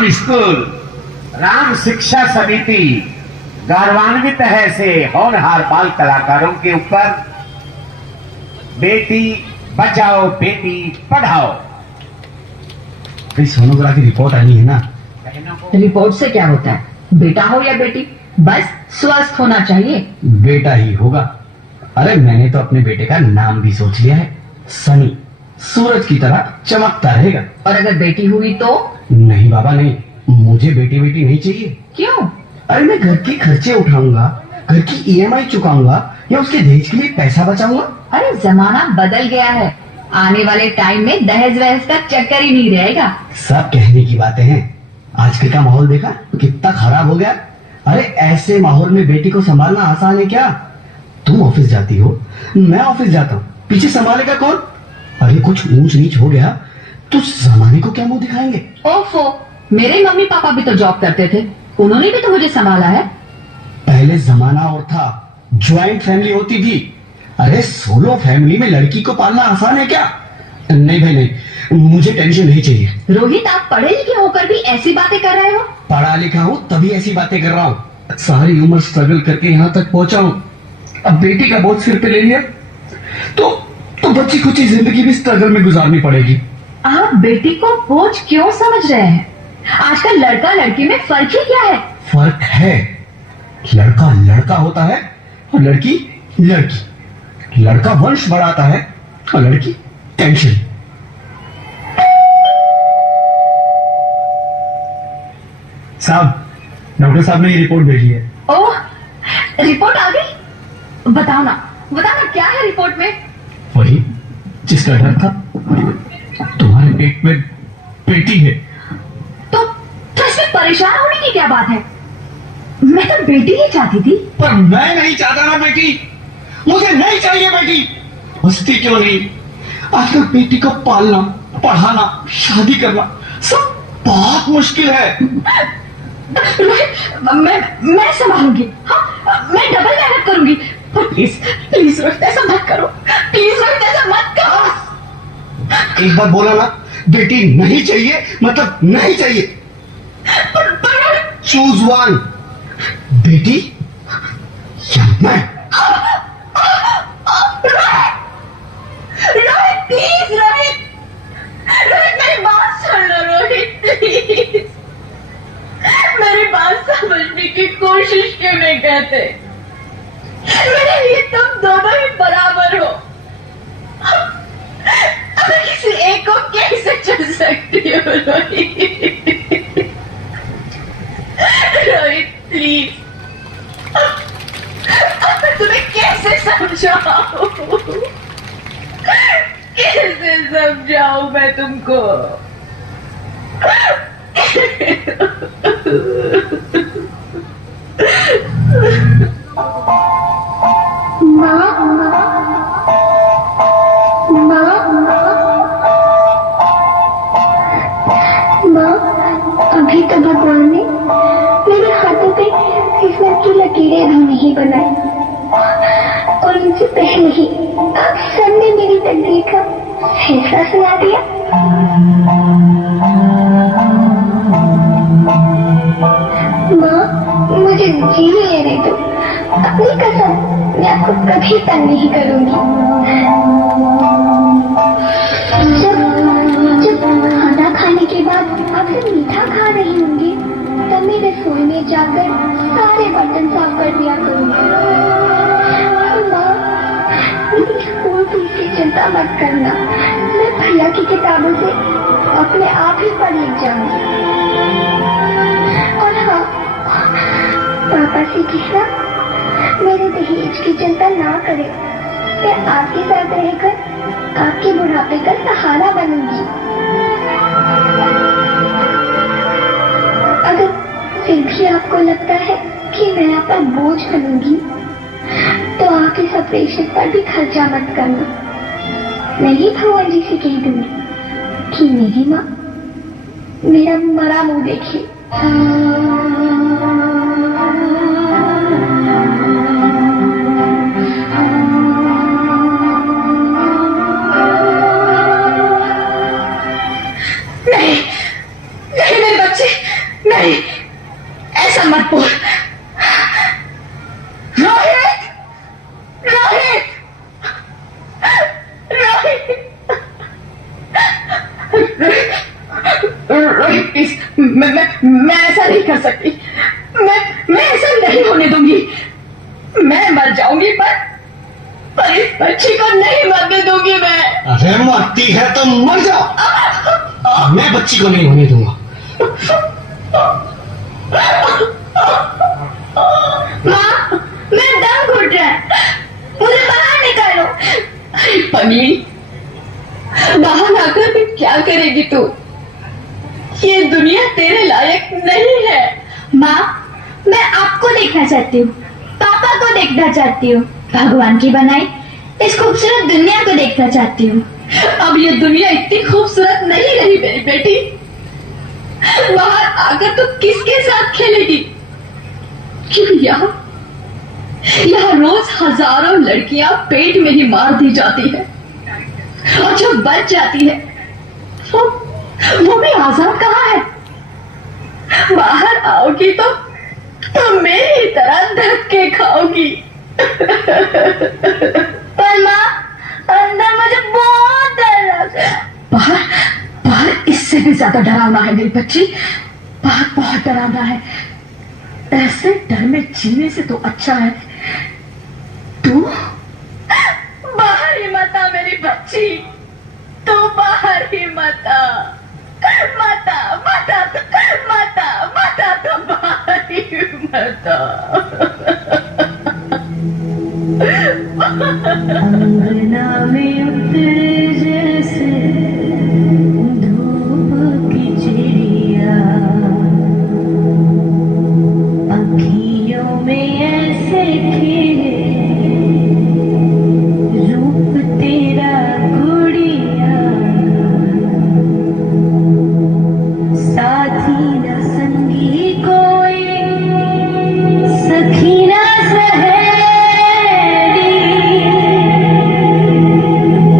Ram school, Ram शिक्षा समिति गौरवान्वित है से होनहार बाल कलाकारों के ऊपर। बेटी बचाओ बेटी पढ़ाओ। सोनोग्राफी रिपोर्ट आई है ना। रिपोर्ट से क्या होता है, बेटा हो या बेटी, बस स्वस्थ होना चाहिए। बेटा ही होगा। अरे मैंने तो अपने बेटे का नाम भी सोच लिया है, सनी, सूरज की तरह चमकता रहेगा। और अगर बेटी हुई तो? नहीं बाबा नहीं, मुझे बेटी बेटी नहीं चाहिए। क्यों? अरे मैं घर के खर्चे उठाऊंगा, घर की ईएमआई चुकाऊंगा या उसके दहेज के लिए पैसा बचाऊंगा। अरे जमाना बदल गया है, आने वाले टाइम में दहेज वहेज का चक्कर ही नहीं रहेगा। सब कहने की बातें हैं, आजकल का माहौल देखा कितना खराब हो गया। अरे ऐसे माहौल में बेटी को संभालना आसान है क्या? तुम ऑफिस जाती हो, मैं ऑफिस जाता हूँ, पीछे संभालेगा कौन? अरे कुछ ऊंच नीच हो गया तो जमाने को क्या मुंह दिखाएंगे? ओफो, मेरे मम्मी पापा भी तो जॉब करते थे, उन्होंने भी तो मुझे संभाला है। पहले जमाना और था, ज्वाइंट फैमिली होती थी। अरे सोलो फैमिली में लड़की को पालना आसान है क्या? नहीं भाई नहीं, मुझे टेंशन नहीं चाहिए। रोहित, आप पढ़े लिखे होकर भी ऐसी बातें कर रहे हो? पढ़ा लिखा हूँ तभी ऐसी बातें कर रहा हूँ। सारी उम्र स्ट्रगल करके यहाँ तक पहुंचा हूँ, अब बेटी का बोझ सिर पे ले लिया तो बच्ची खुची जिंदगी भी स्ट्रगल में गुजारनी पड़ेगी। आप बेटी को बोझ क्यों समझ रहे हैं? आजकल लड़का लड़की में फर्क ही क्या है? फर्क है, लड़का लड़का होता है और लड़की लड़की। लड़का वंश बढ़ाता है और लड़की टेंशन। साहब, डॉक्टर साहब ने ये रिपोर्ट भेजी है। ओह, रिपोर्ट आ गई? बताओ ना क्या है रिपोर्ट में? वही जिसका डर था, तुम्हारे पेट में बेटी है। तो इसमें परेशान होने की क्या बात है? मैं तो बेटी ही चाहती थी। पर मैं नहीं चाहता ना बेटी, मुझे नहीं चाहिए बेटी। हंसती क्यों नहीं? आजकल बेटी को पालना, पढ़ाना, शादी करना सब बहुत मुश्किल है। मैं संभालूंगी। हाँ, मैं डबल मेहनत करूंगी। पर प्लीज रोहित, ऐसा मत करो। प्लीज रोहित, ऐसा मत करो। एक बार बोला ना, बेटी नहीं चाहिए मतलब नहीं चाहिए। चूज वन, बेटी या मैं। रोहित प्लीज, रोहित मेरी बात सुन लो रोहित, प्लीज मेरी बात समझने की कोशिश क्यों नहीं करते? मेरे लिए तुम दोनों ही बराबर हो। मैं किसी एक को कैसे चुन सकती हूँ रोहित? रोहित प्लीज, मैं तुम्हें कैसे समझाऊं? कैसे समझाऊं मैं तुमको? अभी तो भगवान ने मेरे हाथों पे किस्मत की लकीरें भी नहीं बनाई और उनसे पहले ही आप सबने मेरी तकदीर का फैसला सुना दिया। माँ, मुझे जीने लेने दो। अपनी कसम, मैं आपको कभी तंग नहीं करूंगी। जब खाना खाने के बाद आप जब मीठा खा रही होंगी तब मैं रसोई में जाकर सारे बर्तन साफ कर दिया करूंगी। माँ, मेरी स्कूल फीस की चिंता मत करना, मैं भैया की किताबों से अपने आप ही पढ़ लिख जाऊंगी। और हाँ, पापा से कहना मेरे दहेज की चिंता ना करे, मैं आपके साथ रहकर आपके बुढ़ापे का सहारा बनूंगी। अगर फिर भी आपको लगता है कि मैं आप पर बोझ बनूंगी तो आप इस ऑपरेशन पर भी खर्चा मत करना। मैं ही भगवान जी से कह दूंगी कि मेरी माँ मेरा मरा मुंह देखिए। नहीं, ऐसा मत बोल। रोहित, रोहित, रोहित प्लीज, मैं ऐसा नहीं कर सकती। मैं ऐसा नहीं होने दूंगी। मैं मर जाऊंगी पर इस बच्ची को नहीं मरने दूंगी मैं। अरे मरती है तो मर जाओ, मैं बच्ची को नहीं होने दूंगा। माँ, मैं दम घुट रहा है, मुझे बाहर निकालो। अरे पगली, बाहर आकर भी क्या करेगी तू? ये दुनिया तेरे लायक नहीं है। माँ, मैं आपको देखना चाहती हूँ, पापा को देखना चाहती हूँ, भगवान की बनाई इस खूबसूरत दुनिया को देखना चाहती हूँ। अब ये दुनिया इतनी खूबसूरत नहीं रही मेरी बेटी। बाहर आकर तू किसके साथ खेलेगी? क्यों यहाँ रोज हजारों लड़कियां पेट में ही मार दी जाती है, और जो बच जाती है वो भी आजाद कहाँ है? बाहर आओगी तो मेरी तरह धक्के खाओगी। पर माँ, अंदर मुझे बहुत डर लग रहा है। बाहर इससे भी ज्यादा डरावना है मेरी बच्ची। बाहर बहुत डरावना है। ऐसे डर में जीने से तो अच्छा है तू बाहर ही मत आ मेरी बच्ची। तू बाहर ही मत आ, मत आ, मत आ, मत आ, मत आ, तो बाहर ही मत आ। अंगना में उतर जैसे धूप की चिड़िया, अखियों में ऐसे खिले रूप तेरा गुड़िया, साथी न संगी कोई, सखी न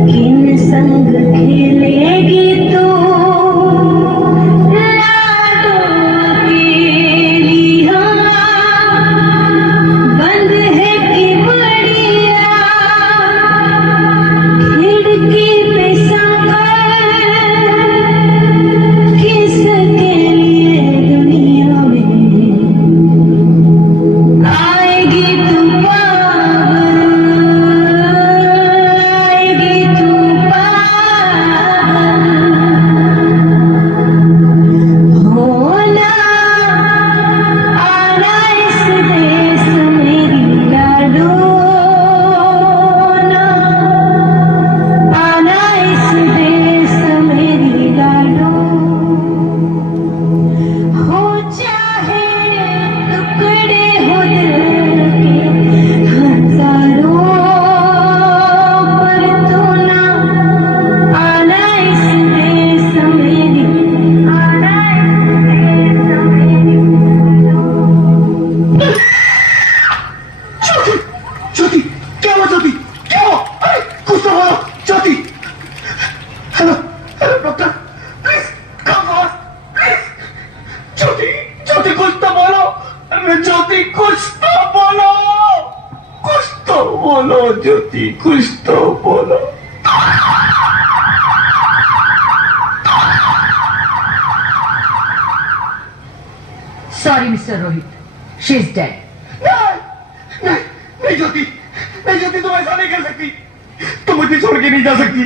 किन संग खेलेगी तू रातों की लिहां, बंद है कि बढ़िया खिड़की पे सांवर, किसके लिए दुनिया में आएगी तू पागल, आएगी तू पागल। होना आना इस देश मेरी लाडो ना, आना इस देश मेरी लाडो। हो चाहे टुकड़े हो दिल के हजारों, पर तू ना आना इस देश मेरी, आना इस देश मेरी। ज्योति, क्या हुआ ज्योति? क्या हुआ? अरे कुछ तो बोलो Jyoti. Hello hello doctor, please come fast, please. Jyoti, Jyoti कुछ तो बोलो। अरे ज्योति कुछ तो बोलो, कुछ तो बोलो ज्योति, कुछ तो बोलो। Sorry, Mr. Rohit. She's dead. नहीं नहीं ज्योति, नहीं ज्योति, तुम ऐसा नहीं कर सकती। तुम मुझे छोड़ के नहीं जा सकती।